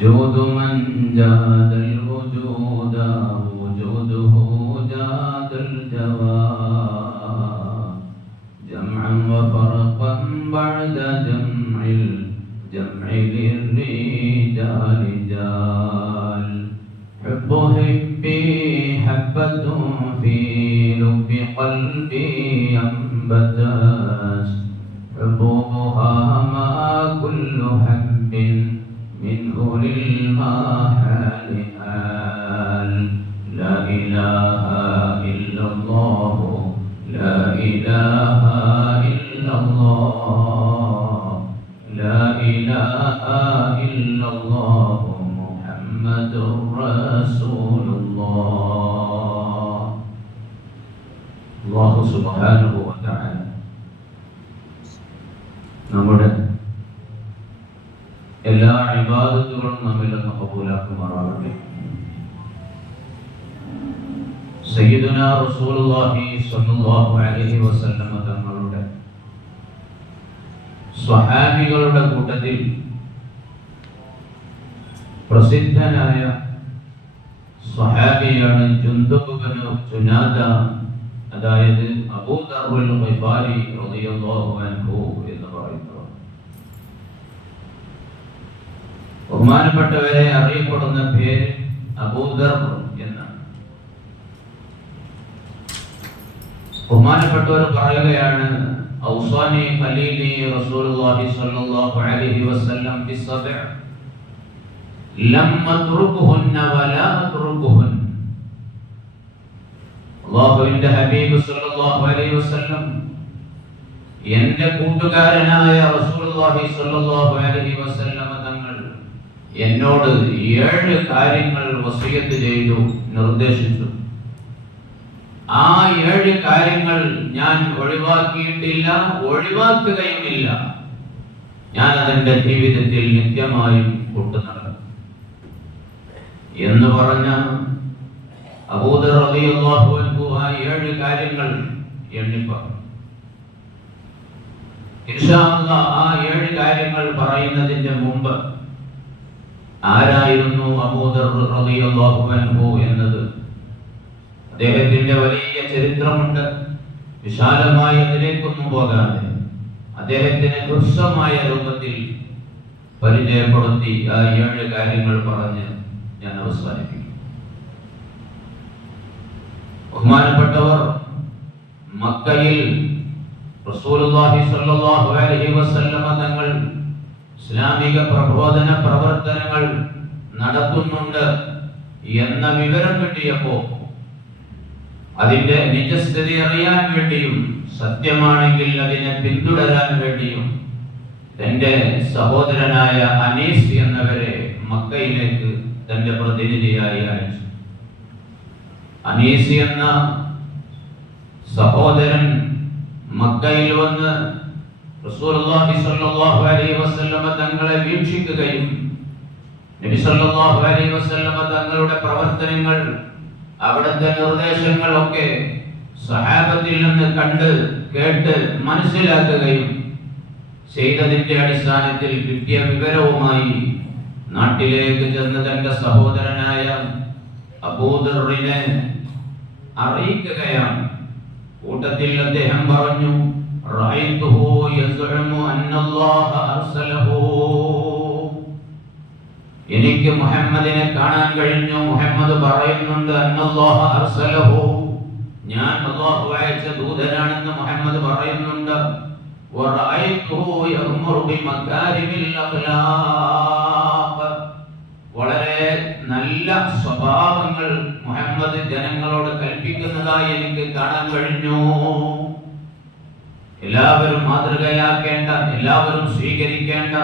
جود من جاد الوجود وجوده جاد الجواد جمعا وفرقا بعد جمع الجمع للرجال جال حب حبي حبة في لب قلبي أنبتت حبها ما كل حب منه للمحال آل لا إله إلا الله لا إله إلا الله لا إله إلا الله محمد رسول الله الله سبحانه وتعالى നമ്മുടെ എല്ലാ ഇബാദത്തുകളും നമ്മിൽ നിന്ന് കബൂലാക്കുമാറാകട്ടെ. സയ്യിദുനാ റസൂലുള്ളാഹി സ്വല്ലല്ലാഹു അലൈഹി വസല്ലം തങ്ങളുടെ സ്വഹാബികളുടെ കൂട്ടത്തിൽ പ്രസിദ്ധനായ സ്വഹാബിയാണ് ജുന്ദബ് ഇബ്നു ജുനാദ, അതായത് അബൂ ദർറുൽ ഗിഫാരി റളിയല്ലാഹു അൻഹു എന്ന് പറയുന്നത്. ബഹുമാനപ്പെട്ടവരെ അറിയപ്പെടുന്ന പേര് അബൂദർ എന്നാണ്. ബഹുമാനപ്പെട്ടവർ പറയുകയാണ്, ഔസാനി ഖലീലി റസൂലുള്ളാഹി സ്വല്ലല്ലാഹു അലൈഹി വസല്ലം ബിസബഅ ലം അത്റുകുഹുന്ന വലാ അത്റുകുഹുൻ. അല്ലാഹുവിന്റെ ഹബീബ് സ്വല്ലല്ലാഹു അലൈഹി വസല്ലം എന്റെ കൂട്ടുകാരനായ റസൂലുള്ളാഹി സ്വല്ലല്ലാഹു അലൈഹി വസല്ലം തങ്ങൾ എന്നോട് 7 കാര്യങ്ങൾ വസിയത്ത് ചെയ്തു, നിർദ്ദേശിച്ചു. ആ 7 കാര്യങ്ങൾ ഞാൻ ഒഴിവാക്കിയിട്ടില്ല, ഒഴിവാക്കുകയുമില്ല. ഞാൻ അതെന്റെ ജീവിതത്തിൽ നിത്യമായും കൊണ്ടുനടക്കും എന്ന് പറഞ്ഞ അബൂദർ റളിയല്ലാഹു അൻഹു ആ 7 കാര്യങ്ങൾ എണ്ണിപ്പറഞ്ഞു. ഇൻഷാ അല്ലാഹ് ആ 7 കാര്യങ്ങൾ പറയുന്നതിന്റെ മുമ്പ് ആരായിരുന്നു അബൂദർ റളിയല്ലാഹു അൻഹു എന്നത് അദ്ദേഹത്തിന്റെ വലിയ ചരിത്രമുണ്ട്. വിശാലമായി അതിലേക്കൊന്നും പോകാതെ അദ്ദേഹത്തിന് ഹ്രസ്വമായ രൂപത്തിൽ പരിചയപ്പെടുത്തി ആ 7 കാര്യങ്ങൾ പറഞ്ഞ് ഞാൻ അവസാനിപ്പിക്കും. ബഹുമാനപ്പെട്ടവർ മക്കയിൽ റസൂലുള്ളാഹി സ്വല്ലല്ലാഹു അലൈഹി വസല്ലം തങ്ങൾ ഇസ്ലാമിക പ്രബോധന പ്രവർത്തനങ്ങൾ നടത്തുന്നുണ്ട് എന്ന വിവരം കിട്ടിയപ്പോൾ അതിന്റെ നിജസ്ഥിതി അറിയാൻ വേണ്ടിയും സത്യമാണെങ്കിൽ അതിനെ പിന്തുടരാൻ വേണ്ടിയും തന്റെ സഹോദരനായ അനീസ് എന്നവരെ മക്കയിലേക്ക് തന്റെ പ്രതിനിധിയായി അയച്ചു. അനീസ് എന്ന സഹോദരൻ മക്കയിൽ വന്ന് റസൂലുള്ളാഹി സ്വല്ലല്ലാഹു അലൈഹി വസല്ലം തങ്ങളെ വീക്ഷിക്കുകയും നബി സല്ലല്ലാഹു അലൈഹി വസല്ലം തങ്ങളുടെ പ്രവർത്തനങ്ങൾ, അവിടുത്തെ നിർദ്ദേശങ്ങളൊക്കെ സഹാബത്തിൽ നിന്ന് കണ്ട് കേട്ട് മനസ്സിലാക്കുകയും ചെയ്തതിന്റെ അടിസ്ഥാനത്തിൽ കിട്ടിയ വിവരവുമായി നാട്ടിലേക്ക് ചെന്ന് തന്റെ സഹോദരനായ അബൂദറിനെ അറിയിക്കുകയാണ്. കൂട്ടത്തിൽ അദ്ദേഹം പറഞ്ഞു, റഅയ്തുഹു യസ്ഉമു അന്നല്ലാഹ അർസലഹു. എനിക്ക് മുഹമ്മദിനെ കാണാൻ കഴിഞ്ഞു. മുഹമ്മദ് പറയുന്നുണ്ട് അന്നല്ലാഹ അർസലഹു, ഞാൻ അല്ലാഹു അയച്ച ദൂതനാണെന്ന് മുഹമ്മദ് പറയുന്നുണ്ട്. വറഅയ്തുഹു യഅ്മുറു ബിമകാരിമിൽ അഖ്ലാഖ്, വളരെ നല്ല സ്വഭാവങ്ങൾ മുഹമ്മദ് ജനങ്ങളോട് കൽപ്പിക്കുന്നതായി എനിക്ക് കാണാൻ കഴിഞ്ഞു. എല്ലാവരും മാതൃകയാക്കേണ്ട, എല്ലാവരും സ്വീകരിക്കേണ്ട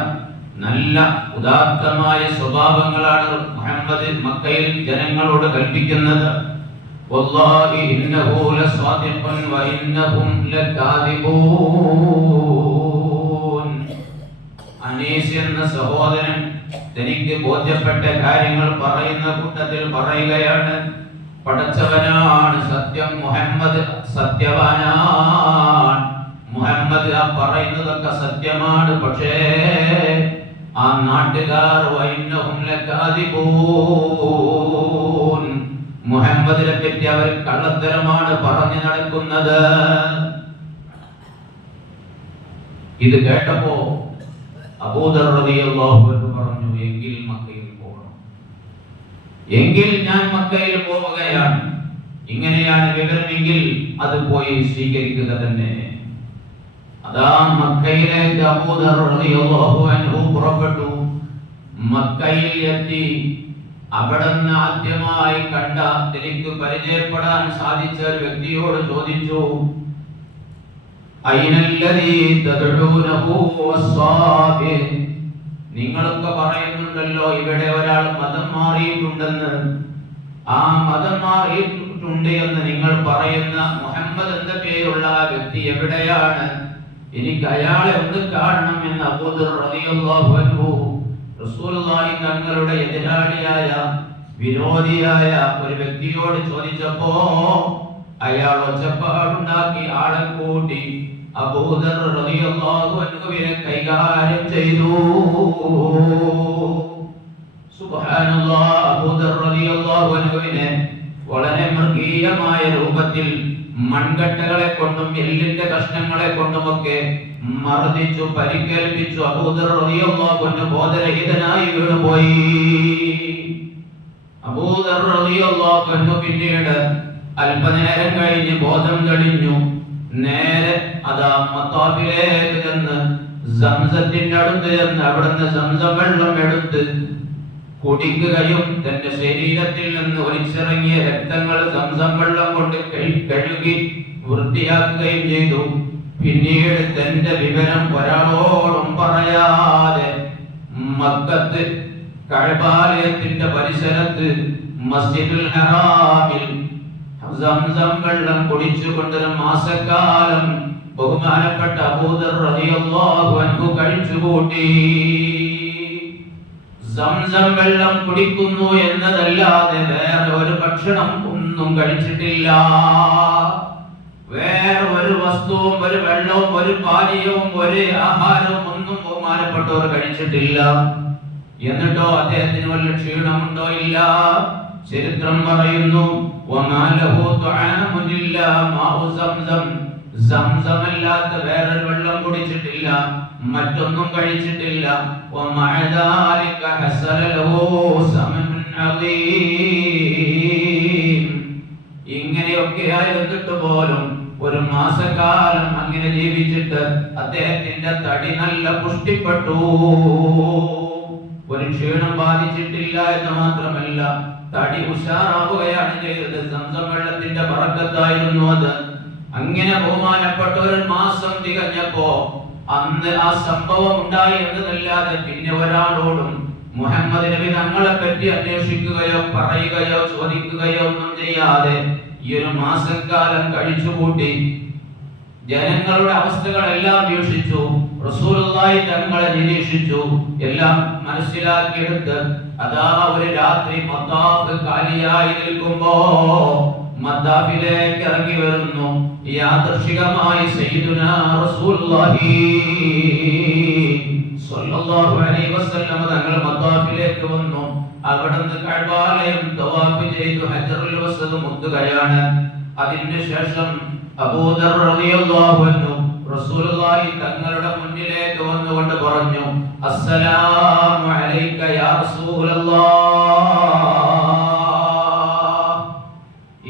നല്ല ഉദാത്തമായ സ്വഭാവങ്ങളാണ് മുഹമ്മദ് മക്കയിൽ ജനങ്ങളോട് കൽപ്പിക്കുന്നത്. വല്ലാഹി ഇന്നഹു ലസ്വാദിഖുൻ വ ഇന്നഹും ലകാദിബൂൻ. അനീസ് എന്ന സഹോദരൻ തനിക്ക് ബോധ്യപ്പെട്ട കാര്യങ്ങൾ പറയുന്ന കൂട്ടത്തിൽ പറയുകയാണ്, പടച്ചവനാണ് സത്യം, മുഹമ്മദ് സത്യവാനാണ്. മുഹമ്മദ് ആ പറയുന്നതൊക്കെ സത്യമാണ്. പക്ഷേ ആ നാട്ടുകാർ വഇന്നഹും ലകാദിബൂൻ, മുഹമ്മദിനെ പറ്റി അവർ കള്ളത്തരമാണ് പറഞ്ഞു നടക്കുന്നത്. ഇത് കേട്ടപ്പോ അബൂദർ റളിയല്ലാഹു അൻഹു പറഞ്ഞു, എങ്കിൽ മക്കയിൽ പോകണം, എങ്കിൽ ഞാൻ മക്കയിൽ പോവുകയാണ്. ഇങ്ങനെയാണ് വിവരമെങ്കിൽ അത് പോയി സ്വീകരിക്കുക തന്നെ. അതാ മക്കയിലേക്ക് അബൂദർ റളിയല്ലാഹു അൻഹു പുറപ്പെട്ടു. മക്കയിൽ എത്തി അവിടുന്ന് ആദ്യമായി കണ്ട, തനിക്ക് പരിചയപ്പെടാൻ സാധിച്ച വ്യക്തിയോട് ചോദിച്ചു, അയ്നല്ലദീ തദ്ഊനഹു വസ്സാബി, നിങ്ങളൊക്കെ പറയുന്നുണ്ടല്ലോ ഇവിടെ ഒരാൾ മതം മാറിയിട്ടുണ്ടെന്ന്. ആ മതം മാറിയിട്ടുണ്ട് എന്ന് നിങ്ങൾ പറയുന്ന മുഹമ്മദ് എന്ന പേരുള്ള ആ വ്യക്തി എവിടെയാണ്? എനിക്ക് അയാളെ ഒന്ന് കാണണം എന്ന് അബൂദർ റളിയല്ലാഹു അൻഹു റസൂലുള്ളാഹി തങ്ങളുടെ എതിരാളിയായ വിരോധിയായ ഒരു വ്യക്തിയോട് ചോദിച്ചപ്പോ അയാൾ ഒച്ചപ്പാടുണ്ടാക്കി ആളെ കൂട്ടി അബൂദർ റളിയല്ലാഹു അൻഹുവിനെ കൈകാര്യം ചെയ്തു. സുബ്ഹാനല്ലാഹ്, അബൂദർ റളിയല്ലാഹു അൻഹുവിനെ വളരെ മൃഗീയമായ രൂപത്തിൽ മൺകട്ടകളെ കൊണ്ടും എല്ലിന്റെ കഷ്ണങ്ങളെ കൊണ്ടുമൊക്കെ മർദ്ദിച്ചു, പരിക്കേൽപ്പിച്ചു. അബൂദർ റളിയല്ലാഹു അൻഹു ബോധരഹിതനായി വീണുപോയി. അബൂദർ റളിയല്ലാഹു അൻഹു പിന്നീട് അല്പനേരം കഴിഞ്ഞ് ബോധം തെളിഞ്ഞു. നേരെ അതാ മത്താഫിലേക്ക് ചെന്ന് സംസത്തിന്റെ അടുത്ത് ചെന്ന് അവിടുന്ന് സംസം വെള്ളം എടുത്ത് കുടിക്കുകയും തന്റെ ശരീരത്തിൽ നിന്ന് ഒലിച്ചിറങ്ങിയ രക്തങ്ങൾ സംസം വെള്ളം കൊണ്ട് കഴുകി വൃത്തിയാക്കുകയും ചെയ്തു. പിന്നീട് തന്റെ വിവരം ഒരാളോടും പറയാതെ മക്കത്ത് കഅബാലയത്തിന്റെ പരിസരത്ത് മസ്ജിദുൽ ഹറാമിൽ സംസം വെള്ളം കുടിച്ചുകൊണ്ടൊരു മാസക്കാലം ബഹുമാനപ്പെട്ട അബൂദർ റളിയല്ലാഹു അൻഹു കഴിച്ചുകൂട്ടി. സംസം വെള്ളം കുടിക്കുന്നു എന്നതല്ലാതെ വേറെ ഒരു ഭക്ഷണം ഒന്നും കഴിച്ചിട്ടില്ല. വേറെ ഒരു വസ്തുവും ഒരു വെള്ളവും ഒരു പാനീയവും ഒരു ആഹാരവും ഒന്നും ബഹുമാനപ്പെട്ടവർ കഴിച്ചിട്ടില്ല. എന്നിട്ടോ അദ്ദേഹത്തിന് വല്ല ക്ഷീണമുണ്ടോ? ഇല്ല. ചരിത്രം പറയുന്നു, സംസമല്ലാത്ത വേറൊരു വെള്ളം കുടിച്ചിട്ടില്ല, മറ്റൊന്നും കഴിച്ചിട്ടില്ല. ഇങ്ങനെയൊക്കെ ആയിരുന്നിട്ട് പോലും ഒരു മാസക്കാലം അങ്ങനെ ജീവിച്ചിട്ട് അദ്ദേഹത്തിന്റെ തടി നല്ല പുഷ്ടിപ്പെട്ടു. ഒരു ക്ഷീണം ബാധിച്ചിട്ടില്ല എന്ന് മാത്രമല്ല, തടി ഉഷാറാവുകയാണ് ചെയ്തത്. സംസം വെള്ളത്തിന്റെ ബറക്കത്തായിരുന്നു അത്. അങ്ങനെ ബഹുമാനപ്പെട്ട ഒരു മാസം തികഞ്ഞപ്പോ അന്ന് ആ സംഭവം ഉണ്ടായി എന്നതല്ലാതെ പിന്നെ ഒരാളോടും മുഹമ്മദ് നബി തങ്ങളെ പറ്റി അന്വേഷിക്കുകയോ പറയുകയോ ചോദിക്കുകയോ ഒന്നും ചെയ്യാതെ ഈ ഒരു മാസക്കാലം കഴിച്ചുകൂട്ടി. ജനങ്ങളുടെ അവസ്ഥകളെല്ലാം വീക്ഷിച്ചു, റസൂലുള്ളാഹി തങ്ങളെ നിരീക്ഷിച്ചു, എല്ലാം മനസ്സിലാക്കിയെടുത്ത് അതാ ഒരു രാത്രി മത്താഫ് കാലിയായി നിൽക്കുമ്പോ മത്താഫിലേക്ക് ഇറങ്ങി വരുന്നു യാദൃശ്ചികമായി സയ്യിദുനാ റസൂലുള്ളാഹി സ്വല്ലല്ലാഹു അലൈഹി വസല്ലം തങ്ങൾ മത്താഫിലേക്ക് വന്നു. അവിടുന്ന് കഅബാലയം തവാഫ് ചെയ്തു ഹജറുൽ വസ്വദ് മുത്തുകയാണ്. അതിനുശേഷം അബൂദർ റളിയല്ലാഹു അൻഹു റസൂലുള്ളാഹി തങ്ങളുടെ മുന്നിലേക്ക് വന്നുകൊണ്ട് പറഞ്ഞു, അസ്സലാമു അലൈക യാ റസൂലല്ലാഹ്.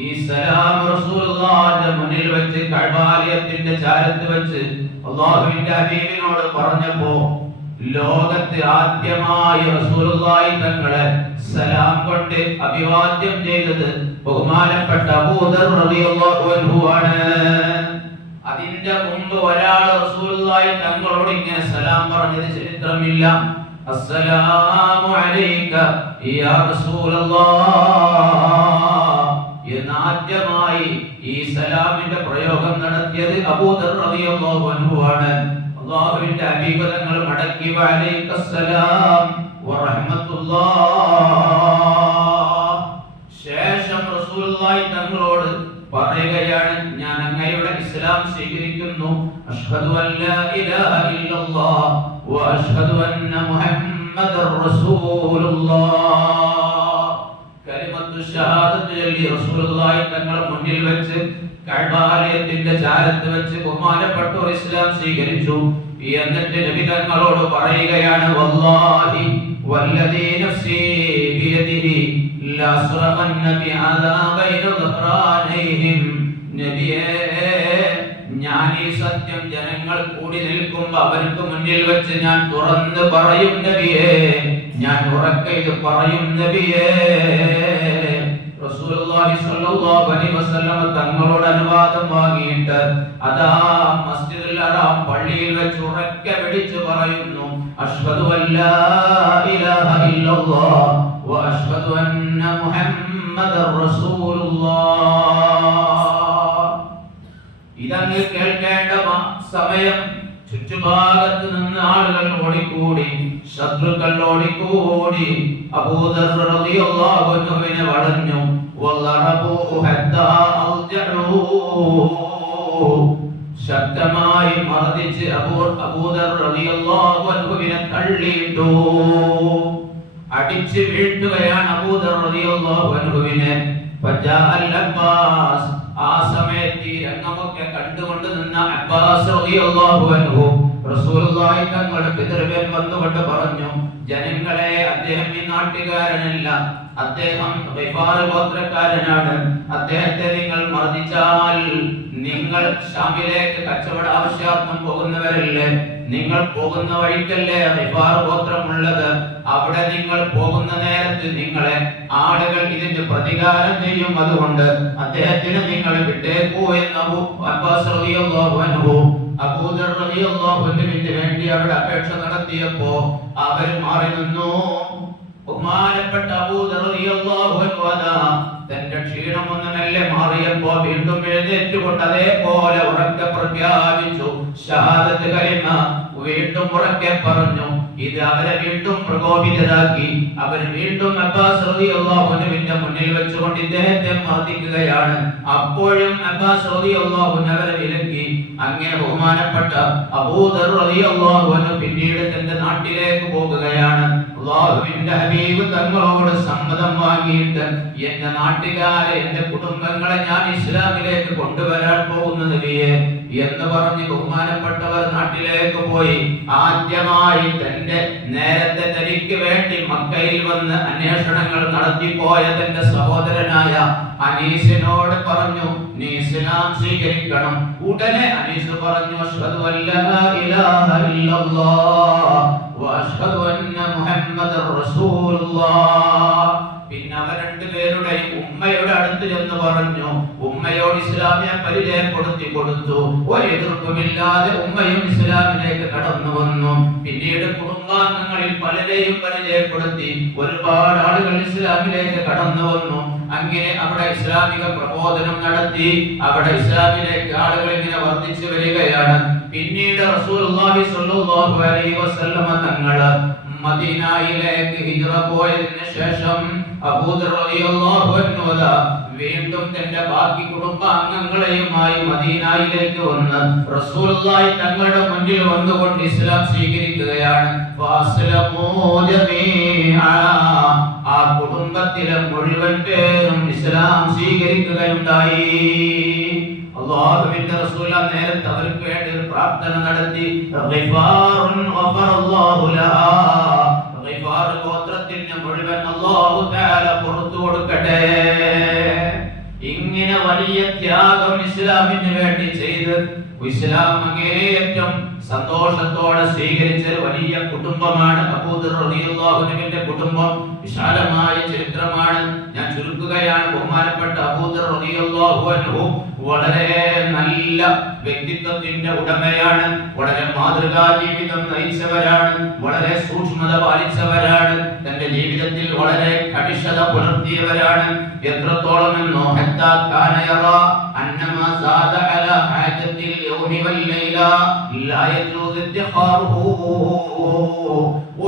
ഈ സലാം റസൂലുള്ളാഹിന്റെ മുന്നിൽ വെച്ച് കഅബാലയത്തിന്റെ ചാരത്ത് വെച്ച് അല്ലാഹുവിന്റെ ഹബീബിനോട് പറഞ്ഞപ്പോ ലോകത്ത് ആദ്യമായി റസൂലുള്ളാഹി തങ്ങളെ സലാം കൊണ്ട് അഭിവാദ്യം ചെയ്തത് ബഹുമാനപ്പെട്ട അബൂദർ റളിയല്ലാഹു അൻഹു ആണ്. അതിന്റെ മുമ്പ് ഒരാൾ റസൂലുള്ളാഹി തങ്ങളോട് ഇങ്ങനെ സലാം പറഞ്ഞത് ചരിത്രമില്ല. അസ്സലാമു അലൈക യാ റസൂലല്ലാഹ് എന്ന് ആദ്യമായി ഈ സലാമിന്റെ പ്രയോഗം നടത്തിയത് അബൂദർ റളിയല്ലാഹു അൻഹു ആണ്. അല്ലാഹുവിന്റെ ഹബീബ് തങ്ങൾ മടക്കി വഅലൈക്കസ്സലാം വറഹ്മത്തുള്ളാഹ്. ശേഷം റസൂലുള്ളാഹി തങ്ങളോട് പറയുകയാണ്, ഞാൻ അങ്ങയുടെ ഇസ്ലാം സ്വീകരിക്കുന്നു. അഷ്ഹദു അൻ ലാ ഇലാഹ ഇല്ലല്ലാഹ് വ അഷ്ഹദു അന്ന മുഹമ്മദൻ കലിമത്തു ഷഹാദത്ത് ചൊല്ലി റസൂലുള്ളാഹി തങ്ങളുടെ മുന്നിൽ വെച്ച് കഅബാലയത്തിന്റെ ചാരത്ത് വെച്ച് ബഹുമാനപ്പെട്ടവർ ഇസ്ലാം സ്വീകരിച്ചു. എന്നിട്ട് നബി തങ്ങളോട് പറയുകയാണ്, വല്ലാഹി വല്ലദീ നഫ്സി ബിയദിഹി ലഅസ്റഖന്ന ബിഅദാ ബൈന ദഹ്റാനൈഹിം. നബിയേ, ഞാൻ ഈ സത്യം ജനങ്ങൾ കൂടി നിൽക്കുമ്പോൾ അവർക്ക് മുന്നിൽ വെച്ച് ഞാൻ തുറന്ന് പറയും നബിയേ, ഞാൻ ഉറക്കെ ഇത് പറയും നബിയേ. റസൂലുള്ളാഹി സ്വല്ലല്ലാഹു അലൈഹി വസല്ലം തങ്ങളോട് അനുവാദം വാങ്ങിയിട്ട് അതാ മസ്ജിദുൽ ഹറാം പള്ളിയിൽ വെച്ച് ഉറക്കെ വിളിച്ചു പറയുന്നു, അഷ്ഹദു അല്ലാ ഇലാഹ ഇല്ലല്ലാഹ് വ അഷ്ഹദു അന്ന മുഹമ്മദർ റസൂലുള്ളാഹ്. ഇതങ്ങ് കേൾക്കേണ്ട സമയം ചുറ്റുഭാഗത്ത് നിന്ന് ആളുകൾ ഓടിക്കൂടി, ശത്രുക്കൾ ഓടിക്കൂടി. അബൂദർ റളിയല്ലാഹു അൻഹുവിനെ വളഞ്ഞു. വളറബു ഹത്താ അൽജഉ, ശക്തമായി മർദിച്ച് അബൂദർ റളിയല്ലാഹു അൻഹുവിനെ തള്ളിയിട്ടു, അടിച്ചു വീഴ്ത്തുകയാണ് അബൂദർ റളിയല്ലാഹു അൻഹുവിനെ. ഫജാഅൽ അബ്ബാസ്, ആ സമയത്ത് ഈ രംഗമൊക്കെ കണ്ടുകൊണ്ട് നിന്ന അബ്ബാസ് റളിയല്ലാഹു അൻഹു റസൂലുള്ളാഹി തങ്ങളുടെ പിതൃവ്യൻ വന്നുകൊണ്ട് പറഞ്ഞു, ജനങ്ങളെ, അദ്ദേഹം ഈ നാട്ടുകാരനല്ല, അദ്ദേഹം ഗിഫാർ ഗോത്രക്കാരനാണ്. അദ്ദേഹത്തെ നിങ്ങൾ മർദിച്ചാൽ നിങ്ങൾ ശാമിലേക്ക് കച്ചവട ആവശ്യാർത്ഥം പോകുന്നവരല്ലേ? നിങ്ങൾ പോകുന്ന വഴിക്കല്ലേ ഗിഫാർ ഗോത്രമുള്ളത്? അവിടെ നിങ്ങൾ പോകുന്ന നേരത്ത് നിങ്ങളെ ആളുകൾ ഇതിന്റെ പ്രതികാരം ചെയ്യും. അതുകൊണ്ട് അദ്ദേഹത്തിന് നിങ്ങൾ വിട്ടേക്കൂ എന്ന് അബ്ബാസ് റളിയല്ലാഹു അൻഹു അബൂദർ റളിയല്ലാഹു അൻഹുവിന് വേണ്ടി അവിടെ അപേക്ഷ നടത്തിയപ്പോ അവർ മാറി നിന്നു. ബഹുമാനപ്പെട്ട അബൂദർ റളിയല്ലാഹു അൻഹു തന്റെ ക്ഷീണമൊന്നുമല്ലേ മാറിയപ്പോ വീണ്ടും എഴുന്നേറ്റുകൊണ്ട് അതേപോലെ ഉറക്കെ പ്രഖ്യാപിച്ചു ഷഹാദത്ത് കലിമ. വീണ്ടും ഉറക്കെ പറഞ്ഞു. ഇത് അവരെ വീണ്ടും പ്രകോപിതരാക്കി. അവർ വീണ്ടും അബ്ബാസ് റളിയല്ലാഹു അൻഹുവിന്റെ മുന്നിൽ വെച്ചുകൊണ്ട് ഇദ്ദേഹത്തെ മർദ്ദിക്കുകയാണ്. അപ്പോഴും അബ്ബാസ് റളിയല്ലാഹു അൻഹു അവരെ വിലക്കി. അങ്ങനെ ബഹുമാനപ്പെട്ട അബൂദർ റളിയല്ലാഹു അൻഹു പിന്നീട് തന്റെ നാട്ടിലേക്ക് പോകുകയാണ്. അല്ലാഹുവിന്റെ ഹബീബ് തങ്ങളോട് സമ്മതം വാങ്ങിയിട്ട് എന്റെ നാട്ടുകാരെ, എന്റെ കുടുംബങ്ങളെ ഞാൻ ഇസ്ലാമിലേക്ക് കൊണ്ടുവരാൻ പോകുന്ന നബിയെ എന്ന് പറഞ്ഞ് ബഹുമാനപ്പെട്ടവർ നാട്ടിലേക്ക് പോയി. ആദ്യമായി തന്റെ നേരത്തെ തനിക്ക് വേണ്ടി മക്കയിൽ വന്ന് അന്വേഷണങ്ങൾ നടത്തിപ്പോയ തന്റെ സഹോദരനായ അനീസിനോട് പറഞ്ഞു, നീ ഇസ്ലാം സ്വീകരിക്കണം. ഉടനെ അനീസ് പറഞ്ഞു, അഷ്ഹദു അല്ലാ ഇലാഹ ഇല്ലല്ലാഹ് വ അഷ്ഹദു അന്ന മുഹമ്മദർ റസൂലുള്ളാഹ്. പിന്നെ അവർ രണ്ടുപേരുടെയും ഉമ്മയുടെ അടുത്ത് ചെന്ന് പറഞ്ഞു. ഉമ്മയോട് ഇസ്ലാമിനെ പരിചയപ്പെടുത്തി കൊടുത്തു. ഒരു എതിർപ്പുമില്ലാതെ ഉമ്മയും ഇസ്ലാമിലേക്ക് കടന്നു വന്നു. പിന്നീട് കുടുംബാംഗങ്ങളിൽ പലരെയും പരിചയപ്പെടുത്തി. ഒരുപാട് ആളുകൾ ഇസ്ലാമിലേക്ക് കടന്നു വന്നു. അങ്ങനെ അവിടെ ഇസ്ലാമിക പ്രബോധനം നടത്തി. അവിടെ ഇസ്ലാമിലേക്ക് ആളുകൾ ഇങ്ങനെ വർദ്ധിച്ചു വരികയാണ്. പിന്നീട് റസൂലുള്ളാഹി സ്വല്ലല്ലാഹു അലൈഹി വസല്ലമ തങ്ങൾ മദീനയിലേക്ക് ഹിജ്റ പോയതിനു ശേഷം അബൂദർ റളിയല്ലാഹു അൻഹു വീണ്ടും തന്റെ ബാക്കി കുടുംബാംഗങ്ങളെയുമായി മദീനയിലേക്ക് വന്ന് റസൂലുള്ളാഹി തങ്ങളുടെ മുന്നിൽ വന്നുകൊണ്ട് ഇസ്ലാം സ്വീകരിക്കുകയാണ്. ആ കുടുംബത്തിലെ മുഴുവൻ പേരും ഇസ്ലാം സ്വീകരിക്കുകയുണ്ടായി. അല്ലാഹുവിന്റെ റസൂൽ നേരത്തെ അവർക്ക് വേണ്ടി ഒരു പ്രാർത്ഥന നടത്തി. ഗോത്രത്തിന് മുഴുവൻ അല്ലാഹു തആല പുറത്തു കൊടുക്കട്ടെ. ഇങ്ങനെ വലിയ ത്യാഗം ഇസ്ലാമിന് വേണ്ടി ചെയ്ത് ഇസ്ലാം അങ്ങേയറ്റം സന്തോഷത്തോടെ സ്വീകരിച്ച വലിയ കുടുംബമാണ് അബൂദർ റളിയല്ലാഹു അൻഹുവിന്റെ കുടുംബം. വിശാലമായ ചരിത്രമാണ്. ഞാൻ ചുരുക്കുകയാണ്. ബഹുമാനപ്പെട്ട അബൂദർ റളിയല്ലാഹു അൻഹു വളരെ നല്ല വ്യക്തിത്വത്തിന്റെ ഉടമയാണ്. വളരെ മാതൃകാ ജീവിതം നയിച്ചവരാണ്. വളരെ സൂക്ഷ്മത പാലിച്ചവരാണ്. തന്റെ ജീവിതത്തിൽ വളരെ കണിശത പുലർത്തിയവരാണ്. എത്രത്തോളം എന്നോ ഹത്താ കാന യറാ അന്നമാ സാദ അലാ ഹാജത്തിൽ യൗമി വൽ ലൈല ലാ യജൂസു ഇദ്ഖാറുഹു.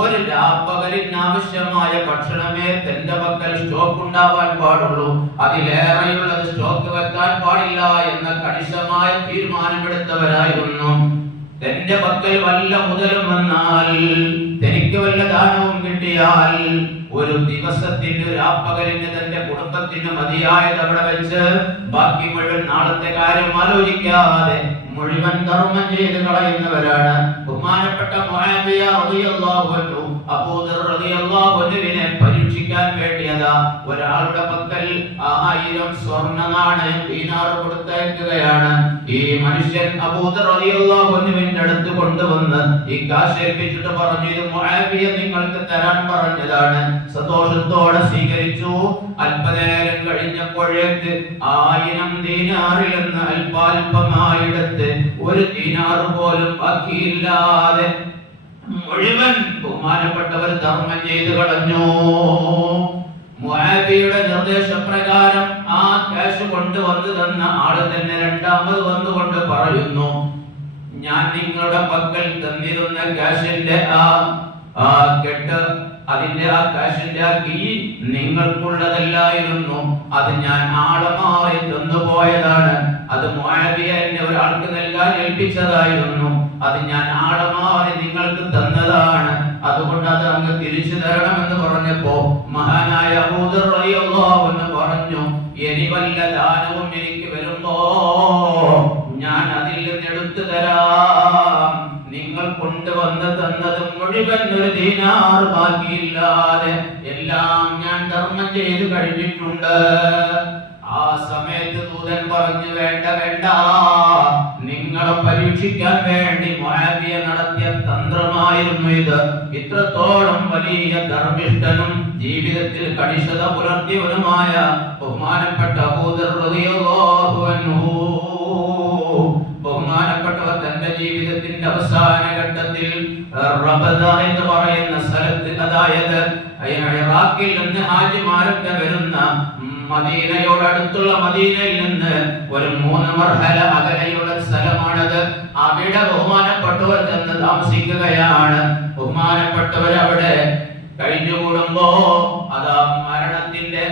ഒരു രാപ്പകലിന് ആവശ്യമായ ഭക്ഷണമേ തന്റെ പക്കൽ സ്റ്റോക്ക് ഉണ്ടാവാൻ പാടുള്ളൂ. അതിലേറെയുള്ളത് സ്റ്റോക്ക് വെക്കാൻ പാടില്ല എന്ന കണിശമായ തീരുമാനമെടുത്തവരായിരുന്നു. തന്റെ പക്കൽ വല്ല മുതലും വന്നാൽ, തനിക്ക് വല്ല ദാനവും കിട്ടിയാൽ, ഒരു ദിവസത്തിന് രാപ്പകലിന് തന്റെ കുടുംബത്തിന് മതിയായത് അവിടെ വെച്ച് ബാക്കി മുഴുവൻ നാളത്തെ കാര്യം ആലോചിക്കാതെ മുഴുവൻ ധർമ്മം ചെയ്ത് കളയുന്നവരാണ്. ബഹുമാനപ്പെട്ട മുആവിയ റളിയല്ലാഹു അൻഹു അബൂ ദർ റളിയല്ലാഹു അൻഹുവിനെ പരീക്ഷിക്കാൻ വേണ്ടിയതാ ഒരാളുടെ പക്കൽ 1000 സ്വർണ്ണ നാണയം ദീനാർ കൊടുത്തയക്കുകയാണ്. ഈ മനുഷ്യൻ അബൂ ദർ റളിയല്ലാഹു അൻഹുവിന്റെ അടുത്ത് കൊണ്ടുവന്ന് ഈ കാശ് ഏൽപ്പിച്ചിട്ട് പറഞ്ഞു, ഇത് മുആവിയ നിങ്ങൾക്ക് തരാൻ പറഞ്ഞതാണ്. സന്തോഷത്തോടെ സ്വീകരിച്ചു. അല്പനേരം കഴിഞ്ഞപ്പോഴേക്ക് 1000 ദീനാറിൽ നിന്ന് അല്പാൽപമായെടുത്ത് ഒരു ദീനാർ പോലും ബാക്കിയില്ലാതെ മുഴുവൻ ബഹുമാനപ്പെട്ടവർ ധർമ്മം ചെയ്തു കളഞ്ഞു. മുആവിയയുടെ നിർദ്ദേശപ്രകാരം ആ ക്യാഷ് കൊണ്ടുവന്ന് തന്ന ആള് തന്നെ രണ്ടാമത് വന്നുകൊണ്ട് പറയുന്നു, ഞാൻ നിങ്ങളുടെ പക്കൽ തന്നിരുന്ന ക്യാഷിന്റെ ആ കെട്ട്, അതിന്റെ ആ കാശിന്റെ ആ കീ നിങ്ങൾക്കുള്ളതല്ലായിരുന്നു. അത് ഞാൻ ആളെ മാറി തന്നുപോയതാണ്. അത് മുആവിയ എന്നെ ഒരാൾക്ക് നൽകാൻ ഏൽപ്പിച്ചതായിരുന്നു. അത് ഞാൻ ആളെ മാറി നിങ്ങൾക്ക് തന്നതാണ്. അതുകൊണ്ട് അത് അങ്ങ് തിരിച്ചു തരണമെന്ന് പറഞ്ഞപ്പോ മഹാനായ അബൂ ദർ റളിയല്ലാഹു അൻഹു പറഞ്ഞു, ഇനി വല്ല ദാനവും എനിക്ക് വരുമ്പോ ഞാൻ അതിൽ നിന്ന് എടുത്തു തരാം. നിങ്ങൾ കൊണ്ടുവന്ന് തന്നത് മുഴുവൻ ഒരു ദീനാർ ബാക്കിയില്ലാതെ എല്ലാം ഞാൻ ധർമ്മം ചെയ്ത് കഴിഞ്ഞിട്ടുണ്ട്. ആ സമയത്ത് ദൂതൻ പറഞ്ഞു, വേണ്ട വേണ്ട, നിങ്ങളെ പരീക്ഷിക്കാൻ വേണ്ടി മുആവിയ നടത്തിയ തന്ത്രമായിരുന്നു ഇത്. ഇത്രത്തോളം വലിയ ധർമ്മിഷ്ഠനും ജീവിതത്തിൽ കണിശത പുലർത്തിയവനുമായ ബഹുമാനപ്പെട്ട അബൂ ദർ റളിയല്ലാഹു അൻഹു, ബഹുമാനപ്പെട്ടവർ തന്റെ ജീവിതത്തിന്റെ അവസാന ഘട്ടത്തിൽ റബദ എന്ന് പറയുന്ന സ്ഥലത്ത്, അതായത് ഇറാഖിൽ നിന്ന് ഹാജിമാരൊക്കെ വരുന്ന മദീനയോടടുത്തുള്ള മദീനയിൽ നിന്ന് ഒരു 3 മർഹല അകലെയുള്ള സ്ഥലമാണത്. അവിടെ ബഹുമാനപ്പെട്ടവർ ചെന്ന് താമസിക്കുകയാണ്. ബഹുമാനപ്പെട്ടവർ അവിടെ കഴിഞ്ഞുകൂടുമ്പോ അതാ മരണത്തിന്റെ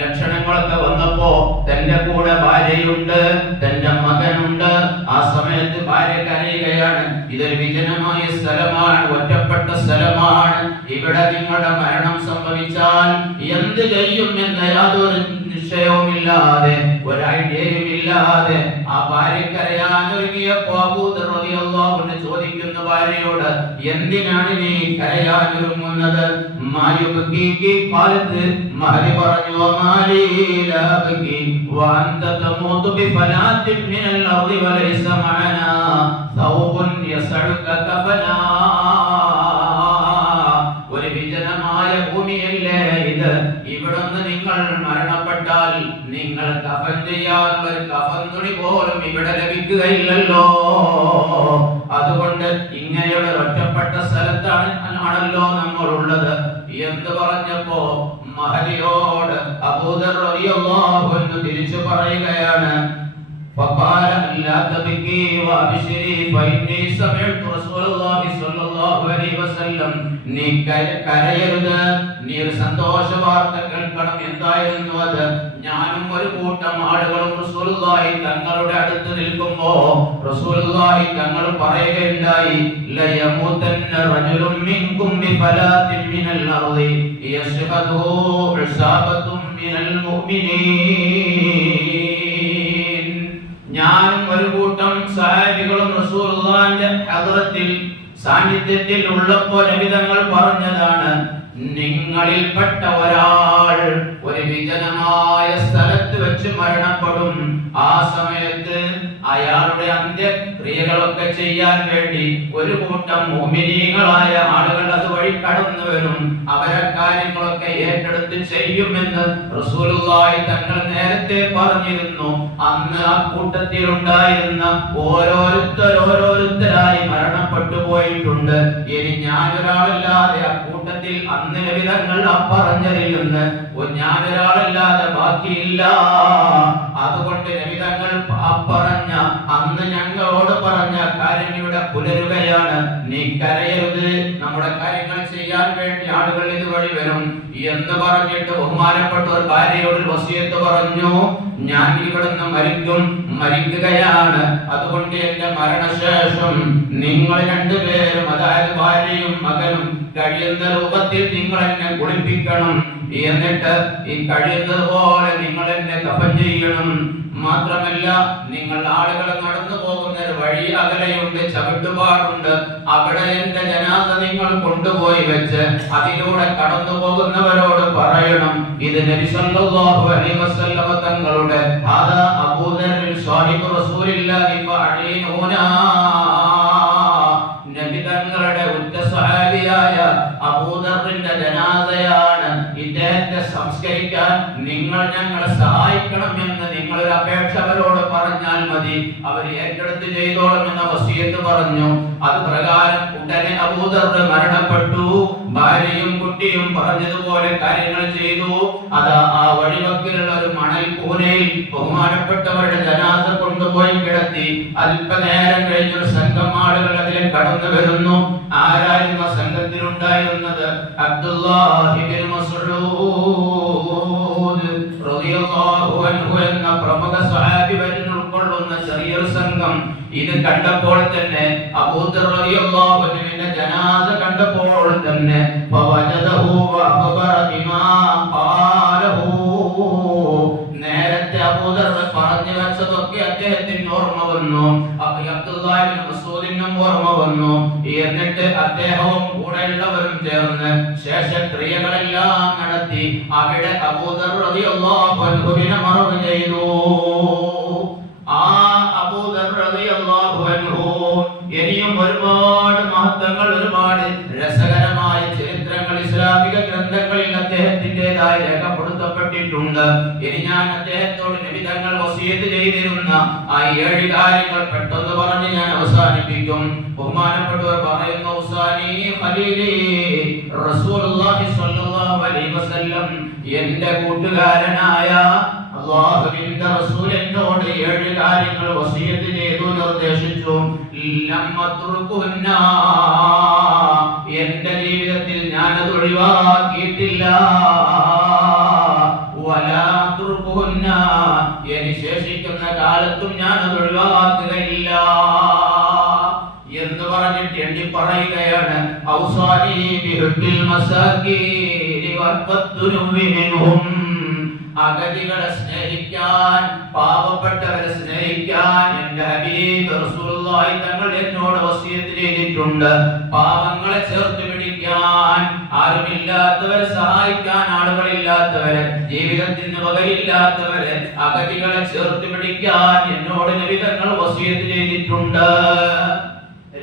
ലക്ഷണങ്ങളൊക്കെ വന്നപ്പോ തന്റെ കൂടെ ഭാര്യയുണ്ട്, തന്റെ മകനുണ്ട്. ആ സമയത്ത് ഭാര്യ കരയുകയാണ്. ഇതൊരു വിജനമായ സ്ഥലമാണ്, ഒറ്റപ്പെട്ട സ്ഥലമാണ്. ഇവിടെ നിങ്ങളുടെ മരണം സംഭവിച്ചാൽ എന്ത് ചെയ്യും എന്ന യാതൊരു നിശ്ചയവുമില്ലാതെ, ഒരു ഐഡിയയും ഇല്ലാതെ ആ ഭാര്യ കരയാനൊരുങ്ങിയപ്പോ അബൂ ദർ റളിയല്ലാഹു അൻഹു ചോദിക്കുന്നു ഭാര്യയോട്, എന്തിനാണ് നീ കരയാനൊരുങ്ങുന്നത്? മായുബിക്ക് കാലത്ത് മഹരി പറഞ്ഞു, മാലി ലാ ബകി വഅൻത തമൂതു ബിഫലാത്തിൻ മിനൽ അർളി വലൈസ മഅനാ സൗബുൻ യസഉക കഫനാ. ഒരു വിജനമായ ഭൂമിയല്ലേ ഇത്. ഇവിടുന്ന് നിങ്ങൾ മരണപ്പെട്ടാൽ നിങ്ങൾ കഫൻ ചെയ്യാനുള്ള ഒരു കഫൻ തുണി പോലും ഇവിടെ ലഭിക്കുകയില്ലല്ലോ. അതുകൊണ്ട് ഇങ്ങനെയുള്ള ഒറ്റപ്പെട്ട സ്ഥലത്താണല്ലോ നമ്മൾ ഉള്ളത് എന്ന് പറഞ്ഞപ്പോ മഹരിയോട് അബൂ ദർ റളിയല്ലാഹു അൻഹു തിരിച്ചു പറയുകയാണ്, فقال لا تبكي وابشري فإني سمعت رسول الله صلى الله عليه وسلم. നീ കരയരുത്, നീ ഒരു സന്തോഷ വാർത്ത കേൾക്കണം. എന്തായിരുന്നു അത്? ഞാനും ഒരു കൂട്ടം ആളുകളും റസൂലുള്ളാഹി തങ്ങളുടെ അടുത്ത് നിൽക്കുമ്പോ റസൂലുള്ളാഹി തങ്ങൾ പറയുകയുണ്ടായി, ലയമുതന്ന റജുലുൻ മിൻകും ബിഫലാത്തിൻ മിനൽ അർളി യശ്ഹദു ഇസാബത്തും മിനൽ മുഅ്മിനീൻ. ഞാനും ഒരു കൂട്ടം സഹാബികളും റസൂലുള്ളാഹിന്റെ ഹദ്റത്തിൽ സാന്നിധ്യത്തിൽ ഉള്ളപ്പോൾ നബി തങ്ങൾ പറഞ്ഞതാണ്, നിങ്ങളിൽപ്പെട്ട ഒരാൾ ഒരു വിജനമായ സ്ഥലത്ത് വെച്ച് മരണപ്പെടും. ആ സമയത്ത് അയാളുടെ അന്ത്യക്രിയകളൊക്കെ ചെയ്യാൻ വേണ്ടി ഒരു കൂട്ടം മുഅ്മിനീങ്ങളായ ആളുകൾ അതുവഴി കടന്നു വരും. അവരെ കാര്യങ്ങളൊക്കെ ഏറ്റെടുത്ത് ചെയ്യുമെന്ന് റസൂലുള്ളാഹി തങ്ങൾ നേരത്തെ പറഞ്ഞിരുന്നു. അന്ന് ആ കൂട്ടത്തിൽ ഉണ്ടായിരുന്ന ഓരോരുത്തരായി മരണപ്പെട്ടു പോയിട്ടുണ്ട്. ഇനി ഞാനൊരാളല്ലാതെ ആ കൂട്ടത്തിൽ അന്ന് നബി തങ്ങൾ പറഞ്ഞതിൽ നിന്ന് ഞാനൊരാളല്ലാതെ ബാക്കിയില്ല. അതുകൊണ്ട് നബി തങ്ങൾ പറഞ്ഞ അന്ന് ഞങ്ങളോട് പറഞ്ഞ കാര്യം ഇവിടെ പുലരുകയാണ്. നീ കരയരുത്, നമ്മുടെ കാര്യങ്ങൾ ചെയ്യാൻ വേണ്ടി ആളുകൾ ഇതുവഴി വരും എന്ന് പറഞ്ഞിട്ട് ബഹുമാനപ്പെട്ട ഒരു ഭാര്യയോട് വസിയത്ത് പറഞ്ഞു, ഞാൻ ഇവിടുന്ന് മരിക്കുകയാണ്, അതുകൊണ്ട് എന്റെ മരണശേഷം നിങ്ങൾ രണ്ടുപേരും, അതായത് ഭാര്യയും മകനും, കഴിയുന്ന രൂപത്തിൽ നിങ്ങൾ എന്നെ കുളിപ്പിക്കണം, എന്നിട്ട് ഈ കഴിയുന്നത് പോലെ നിങ്ങൾ എന്നെ കഫൻ ചെയ്യണം. മാത്രമല്ല, നിങ്ങൾ ആളുകൾ നടന്നു പോകുന്ന ഒരു വഴി അകലെയുണ്ട്, ചവിട്ടുപാടുണ്ട്, അവിടെ എന്റെ ജനാസ നിങ്ങൾ കൊണ്ടുപോയി വെച്ച് അതിലൂടെ കടന്നു പോകുന്നവരോട് പറയണം, ഇത് നബി സല്ലല്ലാഹു അലൈഹി വസല്ലം തങ്ങളുടെ ഹാദാ അബൂദർ സാഹിബ് റസൂലുള്ളാഹി ഫഅലീനൂനാ, നബി തങ്ങളുടെ ഉറ്റ സഹാബിയായ അബൂദറിന്റെ ജനാസയാണ്, ഇദ്ദേഹത്തെ സംസ്കരിക്കാൻ നിങ്ങൾ ഞങ്ങളെ സഹായിക്കണം എന്ന് നിങ്ങൾ ഒരു അപേക്ഷ അവരോട് പറഞ്ഞാൽ മതി, അവർ ഏറ്റെടുത്ത് ചെയ്തോളും എന്ന വസിയത്ത് പറഞ്ഞു. അത് പ്രകാരം ഉടനെ അബൂദർ മരണപ്പെട്ടു. ഭാര്യയും കുട്ടിയും പറഞ്ഞതുപോലെ കാര്യങ്ങൾ ചെയ്തു. അതാ ആ വഴിവക്കിലുള്ള ഒരു മണൽ കൂനയിൽ ബഹുമാനപ്പെട്ടവരുടെ ജനാസ കൊണ്ടുപോയി കിടത്തി. അല്പനേരം കഴിഞ്ഞൊരു സംഘം ആളുകൾ അതിൽ കടന്നു വരുന്നു. ആരായിരുന്നു ആ സംഘത്തിലുണ്ടായിരുന്നത്? അബ്ദുല്ലാഹി ഇബ്നു മസ്ഊദ് റളിയല്ലാഹു അൻഹു എന്ന പ്രമുഖ സ്വഹാബി വര്യൻ ഉൾക്കൊള്ളുന്ന ചെറിയൊരു സംഘം. ഇത് കണ്ടപ്പോൾ തന്നെ അബൂദർ റളിയല്ലാഹു അൻഹുവിന്റെ ജനാസ കണ്ടപ്പോൾ തന്നെ ഫവജദഹു വഅഖബറ ബിമാ ഖാലഹു, നേരത്തെ അബൂദർ പറഞ്ഞു വെച്ചതൊക്കെ അദ്ദേഹത്തിന് ഓർമ്മ വന്നു. അബ്ദുല്ലാഹി ഇബ്നു മസ്ഊദിനും ഓർമ്മ വന്നു. എന്നിട്ട് അദ്ദേഹവും കൂടെയുള്ളവരും ചേർന്ന് ശേഷക്രിയകളെല്ലാം നടത്തി അവിടെ അബൂദർ റളിയല്ലാഹു അൻഹുവിനെ മറവ് ചെയ്തു. ആ അബൂദർ റളിയല്ലാഹു അൻഹു ഇനിയും ഒരുപാട് മഹത്വങ്ങൾ, ഒരുപാട് രസകരമായ ചരിത്രങ്ങൾ ഇസ്ലാമിക ഗ്രന്ഥങ്ങളിൽ അദ്ദേഹത്തിൻ്റെതായ രേഖപ്പെടുത്തപ്പെട്ടിട്ടുണ്ട്. ഇനി ഞാൻ അദ്ദേഹത്തോട് നബി തങ്ങൾ വസിയത്ത് ചെയ്തിരുന്ന ആ 7 കാര്യങ്ങൾ പെട്ടെന്ന് പറഞ്ഞ് ഞാൻ അവസാനിപ്പിക്കും. ബഹുമാനപ്പെട്ടവർ പറയുന്ന ഉസാനി ഖലീലി റസൂലുള്ളാഹി സ്വല്ലല്ലാഹു അലൈഹി വസല്ലം, എന്റെ കൂട്ടുകാരനായ അല്ലാഹുവിന്റെ റസൂൽ എന്നോട് 7 കാര്യങ്ങൾ വസിയത്ത് ചെയ്തു, നിർദ്ദേശിച്ചു. എന്റെ ജീവിതത്തിൽ ഞാനത് ഒഴിവാക്കിയിട്ടില്ല. ഇനി ശേഷിക്കുന്ന കാലത്തും ഞാനത് ഒഴിവാക്കുകയില്ല എന്ന് പറഞ്ഞിട്ട് എണ്ണി പറയുകയാണ്. ഔസാനി ബിഹുബ്ബിൽ മസാകീനി വഖദ്ദുനുബി മിൻഹും, അഗതികളെ സ്നേഹിക്കാൻ, പാവപ്പെട്ടവരെ സ്നേഹിക്കാൻ എന്റെ ഹബീബ് റസൂലുള്ളാഹി തങ്ങൾ എന്നോട് വസിയത്ത് ചെയ്തിട്ടുണ്ട്. പാവങ്ങളെ ചേർത്ത് പിടിക്കാൻ, ആരുമില്ലാത്തവരെ സഹായിക്കാൻ, ആളുകളില്ലാത്തവരെ, ജീവിതത്തിന് വകയില്ലാത്തവരെ, അഗതികളെ ചേർത്ത് പിടിക്കാൻ എന്നോട് നബി തങ്ങൾ വസിയത്ത് ചെയ്തിട്ടുണ്ട്.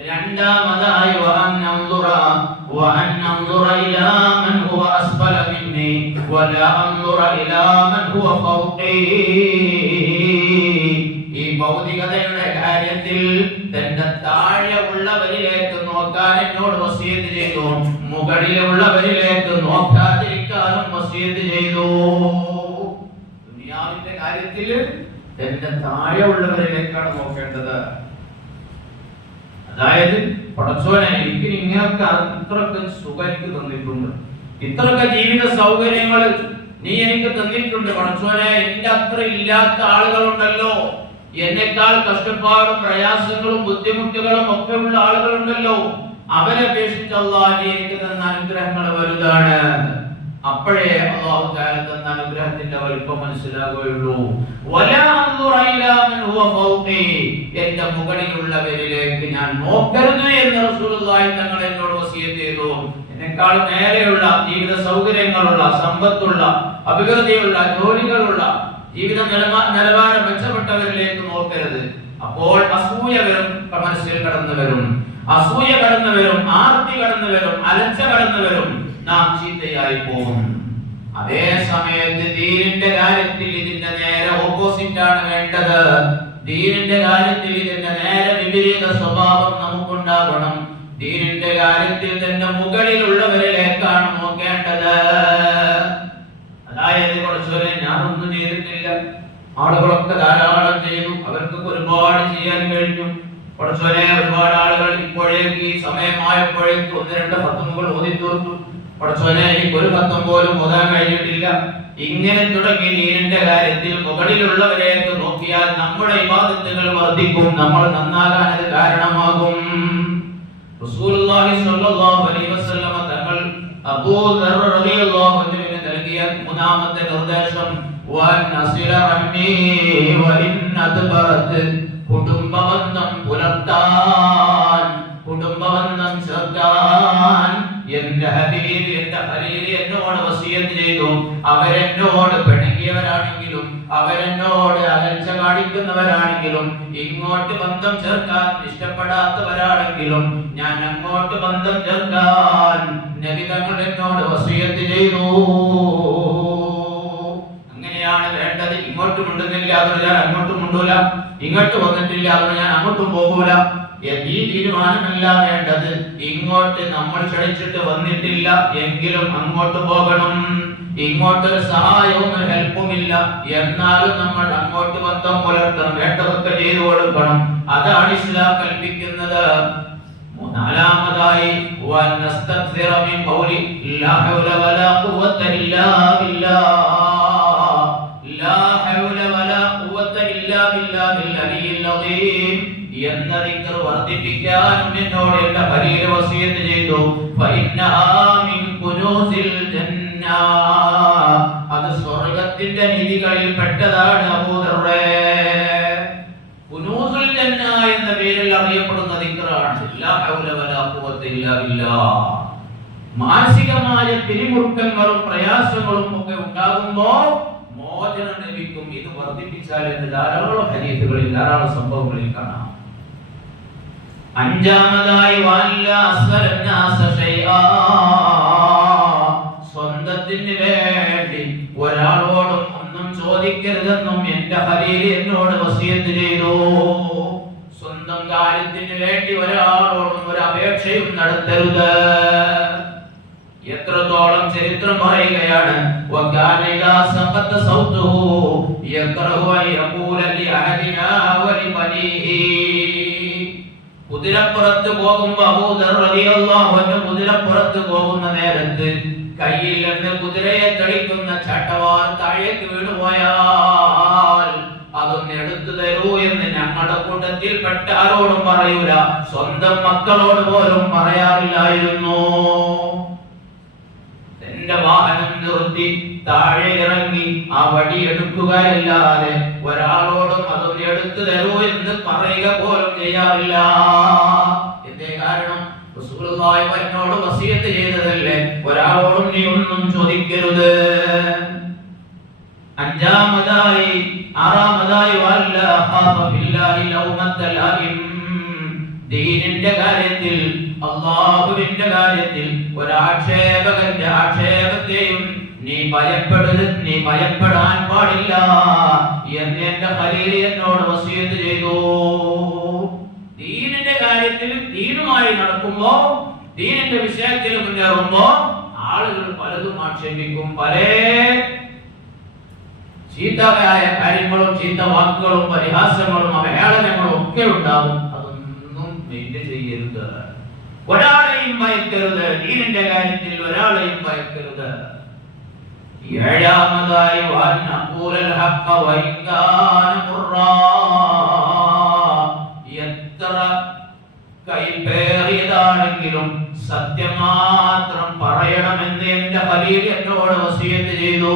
രണ്ടാമതായി وأن أنظر إلى من هو أسفل مني ولا أنظر إلى من هو فوقي. ഈ ഭൗതികതയുടെ കാര്യത്തിൽ തന്റെ താഴെ ഉള്ളവരിലേക്ക് നോക്കാൻ എന്നോട് വസിയത്ത് ചെയ്തു, മുകളിലുള്ളവരിലേക്ക് നോക്കാതിരിക്കാനും വസിയത്ത് ചെയ്തു. ദുനിയാവിന്റെ കാര്യത്തിൽ തന്റെ താഴെ ഉള്ളവരിലേക്കാണ് നോക്കേണ്ടത്. അതായത് പടച്ചോനെ എനിക്ക് ഇങ്ങനൊക്കെ ഇത്രയൊക്കെ സുഖം എനിക്ക് തന്നിട്ടുണ്ട്, ഇത്രയൊക്കെ ജീവിത സൗകര്യങ്ങൾ നീ എനിക്ക് തന്നിട്ടുണ്ട് പടച്ചോനെ. എന്റെ അത്ര ഇല്ലാത്ത ആളുകളുണ്ടല്ലോ, എന്നെക്കാൾ കഷ്ടപ്പാടും പ്രയാസങ്ങളും ബുദ്ധിമുട്ടുകളും ഒക്കെ ഉള്ള ആളുകളുണ്ടല്ലോ, അവരെ അപേക്ഷിച്ച് അല്ലാഹു എനിക്ക് തന്ന അനുഗ്രഹങ്ങൾ വലുതാണ്. അപ്പോഴേ അല്ലാഹു തആല തന്ന അനുഗ്രഹത്തിന്റെ വലിപ്പം മനസ്സിലാകുകയുള്ളൂ. വലാ അൻദുറ ഇലാ മൻ ഹുവ ഫൗഖി, എന്റെ മുകളിലുള്ളവരിലേക്ക് ഞാൻ നോക്കരുത് എന്ന് റസൂലുള്ളാഹി തങ്ങൾ എന്നോട് വസിയത്ത് ചെയ്തു. എന്നെക്കാൾ നേരെയുള്ള ജീവിത സൗകര്യങ്ങളുള്ള, സമ്പത്തുള്ള, അഭിവൃദ്ധിയുള്ള, ജോലികളുള്ള, ജീവിത നിലവാരം മെച്ചപ്പെട്ടവരിലേക്ക് നോക്കരുത്. അപ്പോൾ അസൂയ വരും, മനസ്സിൽ കടന്നു വരും, അസൂയ കടന്നു വരും, ആർത്തി കടന്നു വരും, അലച്ച കടന്നു വരും, നാം ചീത്തയായി പോകും. അതേ സമയത്ത് ദീനിന്റെ കാര്യത്തിൽ ഇതിന്റെ നേരെ ഓപ്പോസിറ്റ് ആണ് വേണ്ടത്. ദീനിന്റെ കാര്യത്തിൽ ഇതിന്റെ നേരെ വിപരീത സ്വഭാവം നമുക്കുണ്ടാകണം. ദീനിന്റെ കാര്യത്തിൽ തന്നെ മുകളിലുള്ളവരിലേക്കാണ് നോക്കേണ്ടത്. അതായത് കുറച്ചുവരെ ഞാനൊന്നും ചെയ്തിട്ടില്ല, ആളുകളൊക്കെ ധാരാളം ചെയ്തു, അവർക്ക് ഒരുപാട് ചെയ്യാൻ കഴിഞ്ഞു. കുറച്ചുവരെ ഒരുപാട് ആളുകൾ ഇപ്പോഴേക്ക് ഈ സമയമായപ്പോഴേക്ക് 1-2 ഫത്വകൾ ഓതി തീർത്തു. പഠിച്ചോനെ എനിക്ക് ഒരു കത്തം പോലും ഓതാൻ കഴിഞ്ഞിട്ടില്ല. ഇങ്ങനെ തുടങ്ങി ദീനിന്റെ കാര്യത്തിൽ മുകളിലുള്ളവരെയൊക്കെ നോക്കിയാൽ നമ്മുടെ ഇബാദത്തുകൾ വർദ്ധിക്കും, നമ്മൾ നന്നാകാൻ അത് കാരണമാകും. റസൂലുള്ളാഹി സ്വല്ലല്ലാഹു അലൈഹി വസല്ലമ തങ്ങൾ അബൂ ദർ റളിയല്ലാഹു അൻഹുവിന് നൽകിയ മൂന്നാമത്തെ നിർദ്ദേശം വനസില റഹ്മി വഇൻ അദ്ബറത്, കുടുംബബന്ധം പുലർത്താൻ, കുടുംബബന്ധം ചേർക്കാൻ. എന്റെ ഹബീബ് എന്റെ ഖലീൽ എന്നോട് വസിയത്ത് ചെയ്തു. അവരെന്നോട് പിണങ്ങിയവരാണെങ്കിലും അവരെന്നോട് അകൽച്ച കാണിക്കുന്നവരാണെങ്കിലും ഇങ്ങോട്ട് ബന്ധം ചേർക്കാൻ ഇഷ്ടപ്പെടാത്തവരാണെങ്കിലും ഞാൻ അങ്ങോട്ട് ബന്ധം ചേർക്കാൻ നബി തങ്ങൾ എന്നോട് വസിയത്ത് ചെയ്തു. അങ്ങനെയാണ് വേണ്ടത്. ഇങ്ങോട്ട് മുണ്ടുന്നില്ല അതുകൊണ്ട് ഞാൻ അങ്ങോട്ടും മുണ്ടൂല, ഇങ്ങോട്ട് വന്നിട്ടില്ല അതുകൊണ്ട് ഞാൻ അങ്ങോട്ടും പോകൂല. ഈ തീരുമാനമല്ല വേണ്ടത്. ഇങ്ങോട്ട് നമ്മൾ ക്ഷണിച്ചിട്ട് വന്നിട്ടില്ല എങ്കിലും അങ്ങോട്ട് പോകണം. ഇങ്ങോട്ടൊരു സഹായവും ഒരു ഹെൽപ്പും ഇല്ല എന്നാലും നമ്മൾ അങ്ങോട്ട് ബന്ധം പുലർത്തണം, വേണ്ടതൊക്കെ ചെയ്തു കൊടുക്കണം. അതാണ് ഇസ്ലാം കൽപ്പിക്കുന്നത്. നാലാമതായി വനസ്തഗ്ഫിറ മിൻ ഖൗലി ലാ ഹൗല വലാ ഖുവത ഇല്ലാ ബില്ലാഹ്, ലാ ഹൗല വലാ ഖുവത ഇല്ലാ ബില്ലാഹിൽ അലിയിൽ അദീം എന്ന ദിക്ർ വർദ്ധിപ്പിക്കാനും എന്നോട് എന്റെ ഖലീൽ വസിയത്ത് ചെയ്തു. ഫഇന്നഹാ മിൻ കുനൂസിൽ ജന്ന, അത് സ്വർഗ്ഗത്തിന്റെ നിധികളിൽ പെട്ടതാണ്. അബൂ ദർറേ, കുനൂസുൽ ജന്ന എന്ന പേരിൽ അറിയപ്പെടുന്ന ദിക്റാണ് ലാ ഹൗല വലാ ഖുവത ഇല്ലാ ബില്ലാഹ്. മാനസികമായ പിരിമുറുക്കങ്ങളും പ്രയാസങ്ങളും ഒക്കെ ഉണ്ടാകുമ്പോൾ മോചനം ലഭിക്കും. ഇത് വർദ്ധിപ്പിച്ചാൽ എന്ന് ധാരാളം ഹദീസുകളിൽ ധാരാളം സംഭവങ്ങളിൽ കാണാം. അഞ്ചാമതായി സ്വന്തത്തിന് വേണ്ടി ഒരാളോടും ഒന്നും ചോദിക്കരുതെന്നും എന്റെ ഖലീൽ എന്നോട് വസിയത്ത് ചെയ്തു. സ്വന്തം കാര്യത്തിന് വേണ്ടി ഒരാളോടും ഒരു അപേക്ഷയും നടത്തരുത്. എത്രത്തോളം ചരിത്രം പറയുകയാണ്, കുതിരപ്പുറത്ത് പോകുമ്പോ അബൂ ദർ റളിയല്ലാഹു അൻഹു കുതിരപ്പുറത്ത് പോകുന്ന നേരത്ത് കയ്യിൽ നിന്ന് കുതിരയെ ചടിക്കുന്ന ചട്ടവാർ താഴേക്ക് വീണുപോയാൽ അതൊന്ന് എടുത്തു തരൂ എന്ന് ഞങ്ങളുടെ കൂട്ടത്തിൽ പെട്ട ആരോടും പറയൂല, സ്വന്തം മക്കളോട് പോലും പറയാറില്ലായിരുന്നു. എന്റെ വാഹനം നിർത്തി താഴെ ഇറങ്ങി ആ വടി എടുക്കുകയല്ലാതെ ഒരാളോടും അതൊന്ന് എടുത്തു തരൂ എന്ന് പറയുക പോലും ചെയ്യാറില്ല. എന്തേ കാരണം? റസൂലുള്ളാഹി എന്നോട് വസിയത്ത് ചെയ്തതല്ലേ, ഒരാളോടും നീ ഒന്നും ചോദിക്കരുത്. ആറാമതായി വല്ലാ ഖാഫ ബില്ലാഹി ലൗമത ലായിം, ദീനിന്റെ കാര്യത്തിൽ അല്ലാഹുവിന്റെ കാര്യത്തിൽ ഒരാക്ഷേപകന്റെ ആക്ഷേപത്തെയും നീ ഭയപ്പെടാൻ പാടില്ല എന്ന് എന്റെ ഖലീൽ എന്നോട് വസിയത്ത് ചെയ്തു. ദീനിന്റെ കാര്യത്തിൽ ദീനുമായി നടക്കുമ്പോ, ദീനിന്റെ വിഷയത്തിൽ മുന്നേറുമ്പോ ആളുകൾ പലതും ആക്ഷേപിക്കും, പല ചീത്തയായ കാര്യങ്ങളും ചീത്ത വാക്കുകളും പരിഹാസങ്ങളും അവഹേളനങ്ങളും ഒക്കെ ഉണ്ടാവും. അതൊന്നും ചെയ്യരുത്. ഒരാളെയും ഭയക്കരുത്, ദീനിന്റെ കാര്യത്തിൽ ഒരാളെയും ഭയക്കരുത്. ഏഴാമതായി എത്ര കൈപ്പേറിയതാണെങ്കിലും സത്യം മാത്രം പറയണമെന്ന് എന്റെ ഖലീൽ എന്നോട് വസിയത്ത് ചെയ്തു.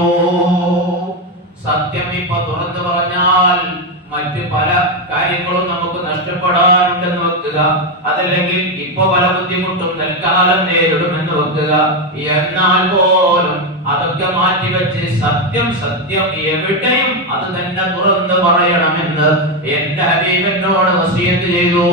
സത്യം ഇപ്പൊ തുറന്നു പറഞ്ഞാൽ മറ്റ് പല കാര്യങ്ങളും നമുക്ക് നഷ്ടപ്പെടാനുണ്ടെന്ന് വെക്കുക, അതല്ലെങ്കിൽ ഇപ്പൊ പല ബുദ്ധിമുട്ടും തൽക്കാലം നേരിടുമെന്ന് വെക്കുക. എന്നാൽ പോലും അതൊക്കെ മാറ്റിവെച്ച് സത്യം എവിടെയും അത് തന്നെ തുറന്ന് പറയണമെന്ന് എന്റെ ഹബീബ് എന്നോട് വസിയത്ത് ചെയ്തു.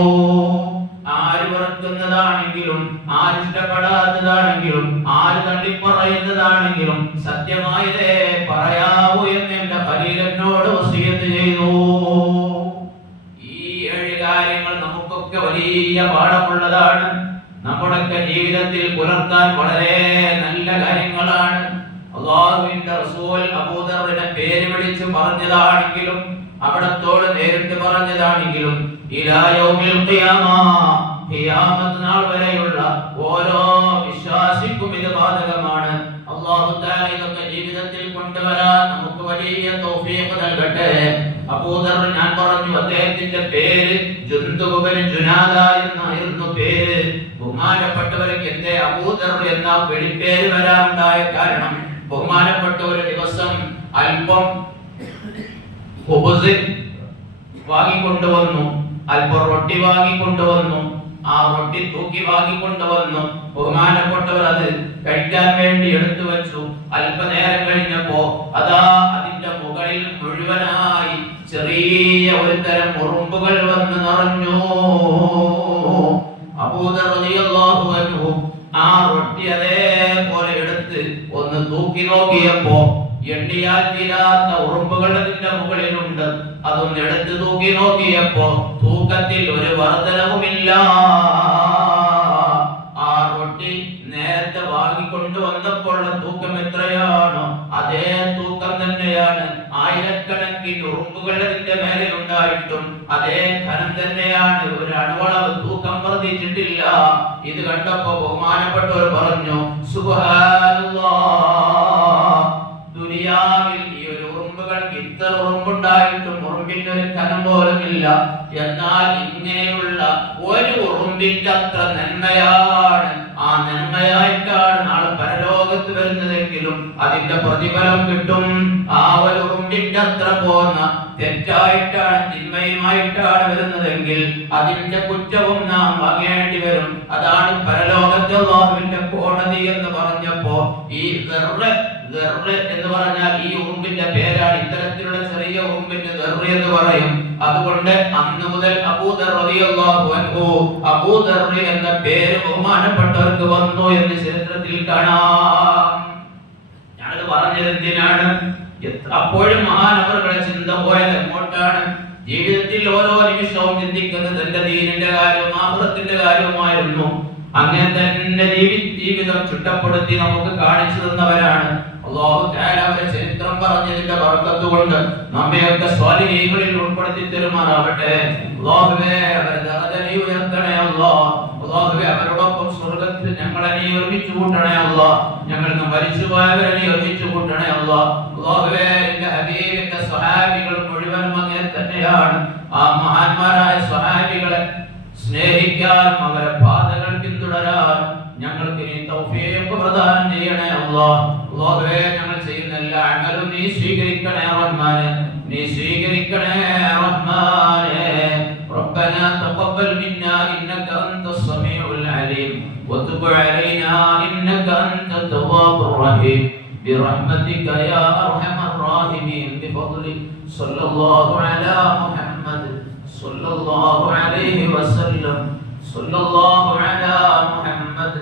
ആര് വെറുക്കുന്നതാണെങ്കിലും ആര് ഇഷ്ടപ്പെടാത്തതാണെങ്കിലും ആര് തള്ളിപ്പറയുന്നതാണെങ്കിലും സത്യമായതേ പറയാവൂ എന്ന് എന്റെ ഖലീൽ എന്നോട് വസിയത്ത് ചെയ്തു. ഈ 7 കാര്യങ്ങൾ നമുക്കൊക്കെ വലിയ പാഠമുള്ളതാണ്. നമ്മുടെയൊക്കെ ജീവിതത്തിൽ പുലർത്താൻ വളരെ നല്ല കാര്യങ്ങളാണ്. അല്ലാഹുവിന്റെ റസൂൽ അബൂ ദർറിനെ പേര് വിളിച്ചു പറഞ്ഞതാണെങ്കിലും അവിടത്തോട് നേരിട്ട് പറഞ്ഞതാണെങ്കിലും ഇലാ യൗമിൽ ഖിയാമത്ത് നാൾ വരെയുള്ള ഓരോ വിശ്വാസിക്കും ഇത് ബാധകമാണ്. അല്ലാഹു തആല ഇതൊക്കെ ജീവിതത്തിൽ കൊണ്ടുവരാൻ നമുക്ക് വലിയ തൗഫീഖ് നൽകട്ടെ. അബൂദർ ഞാൻ പറഞ്ഞു അദ്ദേഹത്തിന്റെ പേര് ജുന്ദുബ് ബിൻ ജുനാദ എന്നായിരുന്നു പേര്. ബഹുമാനപ്പെട്ടവർക്ക് എന്തേ അബൂദർ എന്ന വെളിപ്പേര് വരാനുണ്ടായ കാരണം ബഹുമാനപ്പെട്ട ഒരു ദിവസം അല്പം ഖുബ്സ് വാങ്ങിക്കൊണ്ടുവന്നു, അല്പം റൊട്ടി വാങ്ങിക്കൊണ്ടുവന്നു. ആ റൊട്ടി തൂക്കി വാങ്ങിക്കൊണ്ടുവന്നു. ബഹുമാനപ്പെട്ടവർ അത് കഴിക്കാൻ വേണ്ടി എടുത്തു വെച്ചു. അല്പനേരം കഴിഞ്ഞപ്പോ അതാ അതിന്റെ മുകളിൽ മുഴുവനായി ചെറിയ ഒരു തരം ഉറുമ്പുകൾ വന്ന് നിറഞ്ഞു. അബൂദർ റളിയല്ലാഹു അൻഹു ആ റൊട്ടി അതേപോലെ എടുത്ത് ഒന്ന് തൂക്കി നോക്കിയപ്പോ എണ്ണിയാൽ തീരാത്ത ഉറുമ്പുകൾ അതിന്റെ മുകളിലുണ്ട്. അതൊന്ന് എടുത്ത് തൂക്കി നോക്കിയപ്പോ തൂക്കത്തിൽ ഒരു വർധനവുമില്ല. ആ റൊട്ടി നേരത്തെ വാങ്ങിക്കൊണ്ട് വന്നപ്പോൾ തൂക്കം എത്രയാണോ അതേ തൂക്കം തന്നെയാണ്. ആയിരക്കണക്കിന് ഉറുമ്പുകൾ അതിന്റെ മേലെ ഉണ്ടായിട്ടും അതേ ഘനം തന്നെയാണ്. ഒരു അണുവളവ് തൂക്കം വർദ്ധിച്ചിട്ടില്ല. ഇത് കണ്ടപ്പോ ബഹുമാനപ്പെട്ടവർ പറഞ്ഞു സുബ്ഹാനല്ലാഹ്, ദുനിയാവിൽ ഈ ഒരു ഉറുമ്പുകൾക്ക് ഇത്ര ഉറുമ്പുണ്ടായിട്ടും ഉറുമ്പിന്റെ ഒരു കനം പോലുമില്ല. എന്നാൽ ഇങ്ങനെയുള്ള ഒരു ഉറുമ്പിന്റെ അത്ര നന്മയാണ്, ആ നന്മയായിട്ടാണ് നാളെ പരലോകത്ത് വരുന്നതെങ്കിലും അതിന്റെ പ്രതിഫലം കിട്ടും. ആ ഒരു ഉറുമ്പിന്റെ അത്ര പോന്ന തെറ്റായിട്ടാണ് തിന്മയുമായിട്ടാണ് വരുന്നതെങ്കിൽ അതിന്റെ കുറ്റവും നാം വാങ്ങേണ്ടി വരും. അതാണ് പരലോകത്തെ അല്ലാഹുവിന്റെ കോടതി എന്ന് പറഞ്ഞപ്പോ ഈ എന്ന് പറഞ്ഞാൽ ഈ ഉറുമ്പിന്റെ പേരാണ്. ഇത്തരത്തിലുള്ള ചെറിയ ഉറുമ്പിന് ദർറ് എന്ന് പറയും. അതുകൊണ്ട് അന്ന് മുതൽ അബൂദർ റളിയല്ലാഹു അൻഹു അബൂദർ എന്ന പേര് ബഹുമാനപ്പെട്ടവർക്ക് വന്നു എന്ന് ചരിത്രത്തിൽ കാണാം. ഞാനത് പറഞ്ഞത് എന്തിനാണ്? അപ്പോഴും മഹാനവറുകളെ ചിന്ത പോയത് എങ്ങോട്ടാണ്? ജീവിതത്തിൽ ഓരോ നിമിഷവും ചിന്തിക്കുന്നത് തന്റെ ദീനിന്റെ കാര്യവും ആഖിറത്തിന്റെ കാര്യവുമായിരുന്നു. അങ്ങനെ തന്നെ ജീവിതം ചുട്ടപ്പെടുത്തി നമുക്ക് കാണിച്ചു തന്നവരാണ്. അല്ലാഹു തആല അവരുടെ ചരിത്രം പറഞ്ഞതിന്റെ ബർക്കത്ത് കൊണ്ട് നമ്മയൊക്കെ സ്വാലിഹീങ്ങളിൽ ഉൾപ്പെടുത്തി തരുമാറാവട്ടെ. അല്ലാഹുവേ അവരുടെ ദറജ നീ ഉയർത്തണേ അല്ലാഹ്. അല്ലാഹുവേ അവരോടൊപ്പം സ്വർഗ്ഗത്തിൽ ഞങ്ങളെ നീ ഒരുമിച്ച് കൂട്ടണേ അല്ലാഹ്. ഞങ്ങൾക്ക് മരിച്ചുപോയവരെ നീ ഒരുമിച്ച് കൂട്ടണേ അല്ലാഹ്. അല്ലാഹുവേ നിന്റെ ഹബീബിന്റെ സ്വഹാബികൾ മുഴുവനും അങ്ങനെ തന്നെയാണ്. ആ മഹാന്മാരായ സ്വഹാബികളെ സ്നേഹിക്കാനും അവരെ പാതകൾ പിന്തുടരാൻ ഞങ്ങൾക്ക് നീ തൗഫീഖ് പ്രദാനം ചെയ്യണേ അല്ലാഹ്. അല്ലാഹുവേ ഞങ്ങൾ ചെയ്യുന്ന എല്ലാ അമലും നീ സ്വീകരിക്കണേ റഹ്മാനേ, നീ സ്വീകരിക്കണേ റഹ്മാനേ. ربنا تقبل منا إنك أنت السميع العليم وتب علينا إنك أنت التواب الرحيم برحمتك يا أرحم الراحمين بفضلك صلى الله على محمد صلى الله عليه وسلم صلى الله على محمد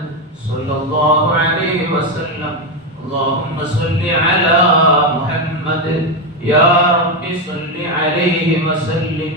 صلى الله عليه وسلم اللهم صل على محمد يا رب صل عليه وسلم.